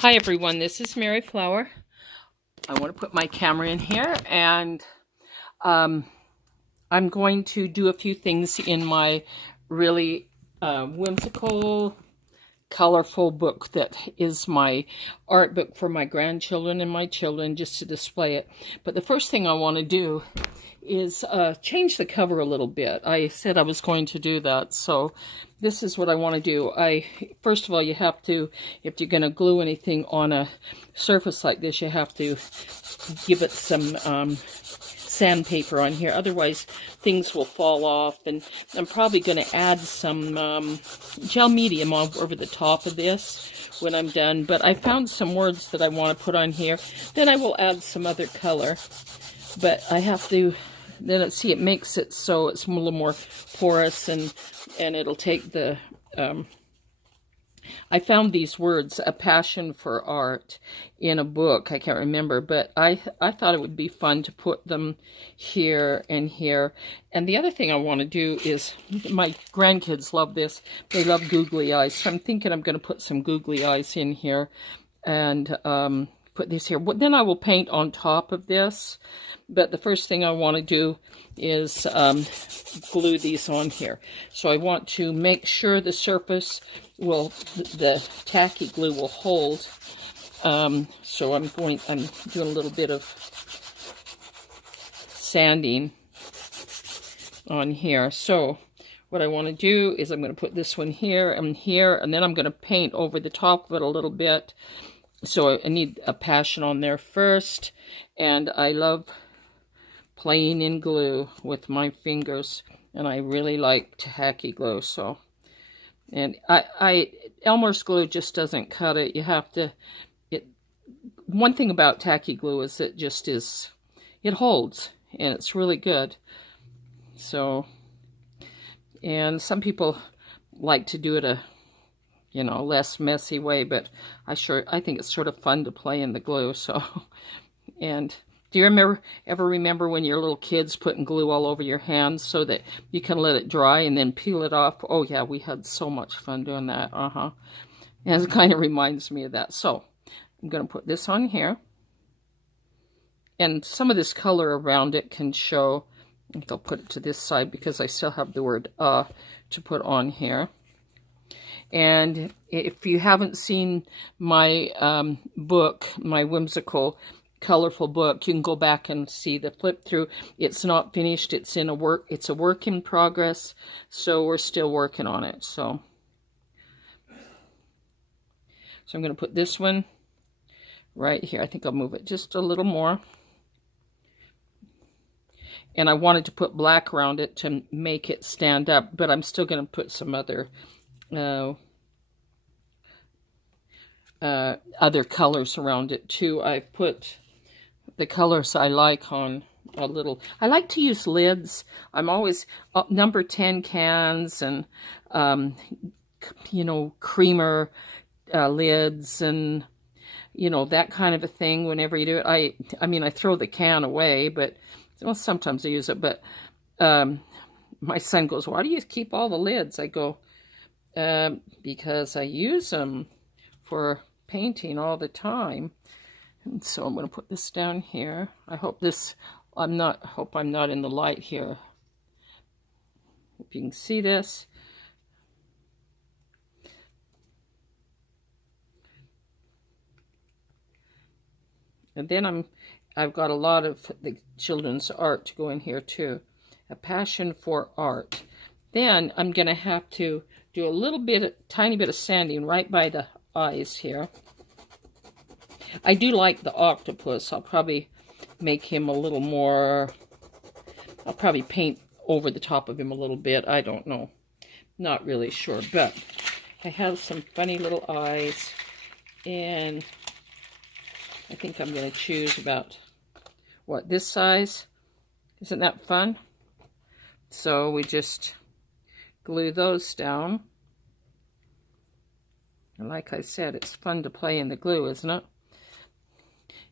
Hi everyone, this is Mary Flower. I want to put my camera in here and um, I'm going to do a few things in my really whimsical, colorful book that is my art book for my grandchildren and my children, just to display it. But the first thing I want to do is change the cover a little bit. I said I was going to do that, so this is what I want to do. First of all, you have to, if you're going to glue anything on a surface like this, you have to give it some sandpaper on here, otherwise things will fall off. And I'm probably going to add some gel medium over the top of this when I'm done. But I found some words that I want to put on here. Then I will add some other color, but I have to, then let's see, it makes it so it's a little more porous, and it'll take the I found these words, a passion for art, in a book. I can't remember, but I thought it would be fun to put them here and here. And the other thing I want to do is, my grandkids love this. They love googly eyes. So I'm thinking I'm going to put some googly eyes in here and put this here. Then I will paint on top of this. But the first thing I want to do is glue these on here. So I want to make sure the surface will, the tacky glue will hold. So I'm doing a little bit of sanding on here. So what I want to do is I'm going to put this one here and here, and then I'm going to paint over the top of it a little bit. So I need a passion on there first, and I love playing in glue with my fingers, and I really like tacky glue. So, and Elmer's glue just doesn't cut it. You have to, one thing about tacky glue is it just is, it holds, and it's really good. So, and some people like to do it a, less messy way, but I think it's sort of fun to play in the glue. So, and do you ever remember when your little kids putting glue all over your hands so that you can let it dry and then peel it off? Oh yeah, we had so much fun doing that. And it kind of reminds me of that. So I'm going to put this on here, and some of this color around it can show. I think I'll put it to this side because I still have the word to put on here. And if you haven't seen my book, my whimsical, colorful book, you can go back and see the flip through. It's not finished. It's a work in progress. So we're still working on it. So I'm going to put this one right here. I think I'll move it just a little more. And I wanted to put black around it to make it stand up, but I'm still going to put some other colors around it too. I've put the colors I like on a little. I like to use lids. I'm always number 10 cans and creamer lids and that kind of a thing. Whenever you do it, I mean I throw the can away, but well, sometimes I use it. But my son goes, "Why do you keep all the lids?" I go, because I use them for painting all the time. And so I'm going to put this down here. I hope I'm not in the light here. Hope you can see this. And then I've got a lot of the children's art to go in here too. A passion for art. Then I'm going to have to do a tiny bit of sanding right by the eyes here. I do like the octopus. I'll probably make him a little more, I'll probably paint over the top of him a little bit. I don't know. Not really sure, but I have some funny little eyes, and I think I'm going to choose about, this size? Isn't that fun? So we just glue those down. And like I said, it's fun to play in the glue, isn't it?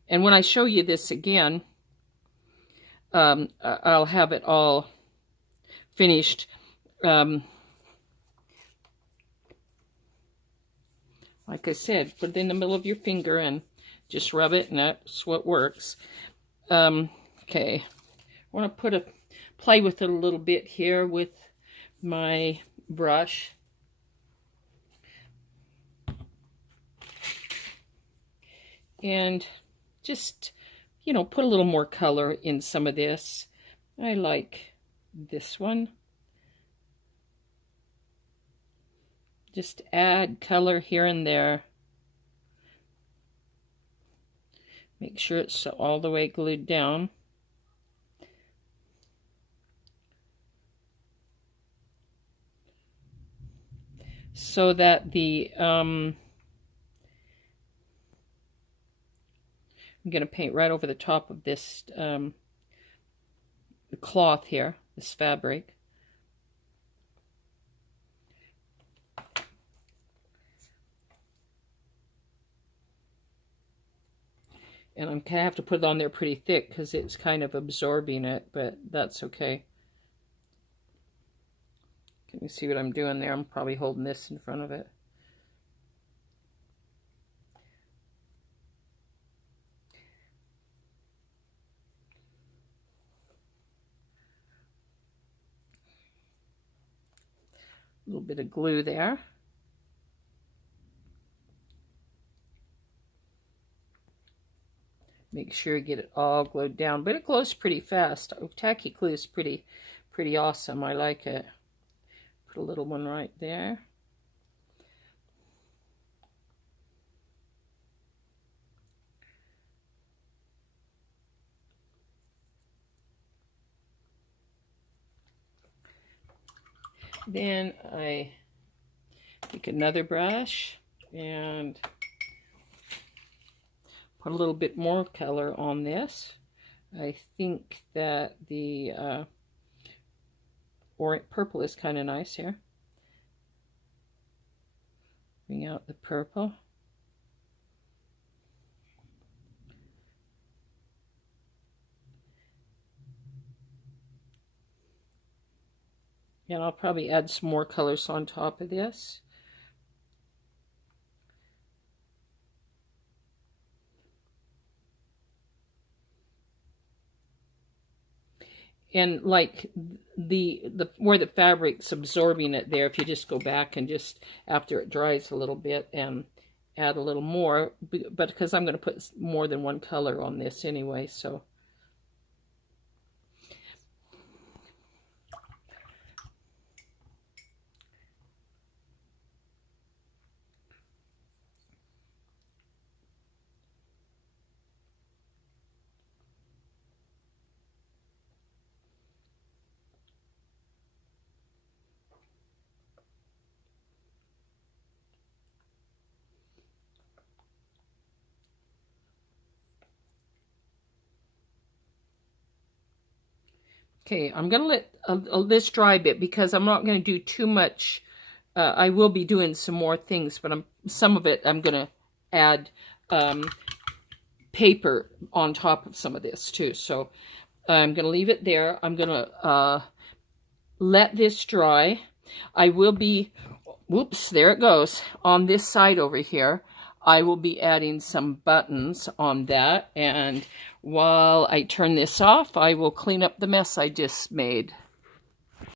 And when I show you this again, I'll have it all finished. Like I said, put it in the middle of your finger and just rub it, and that's what works. Okay, I want to play with it a little bit here with my brush. And just, you know, put a little more color in some of this. I like this one. Just add color here and there. Make sure it's all the way glued down. So that the, I'm going to paint right over the top of this cloth here, this fabric. And I'm going to have to put it on there pretty thick because it's kind of absorbing it, but that's okay. Can you see what I'm doing there? I'm probably holding this in front of it. A little bit of glue there. Make sure you get it all glued down, but it glows pretty fast. Tacky glue is pretty awesome. I like it. Put a little one right there. Then I take another brush and put a little bit more color on this. I think that the purple is kind of nice here. Bring out the purple. And I'll probably add some more colors on top of this. And like the where the fabric's absorbing it there, if you just go back and just after it dries a little bit and add a little more, but because I'm going to put more than one color on this anyway, so. Okay, I'm going to let this dry a bit because I'm not going to do too much. I will be doing some more things, but some of it I'm going to add paper on top of some of this too. So I'm going to leave it there. I'm going to let this dry. I will be, whoops, there it goes. On this side over here, I will be adding some buttons on that, and while I turn this off, I will clean up the mess I just made.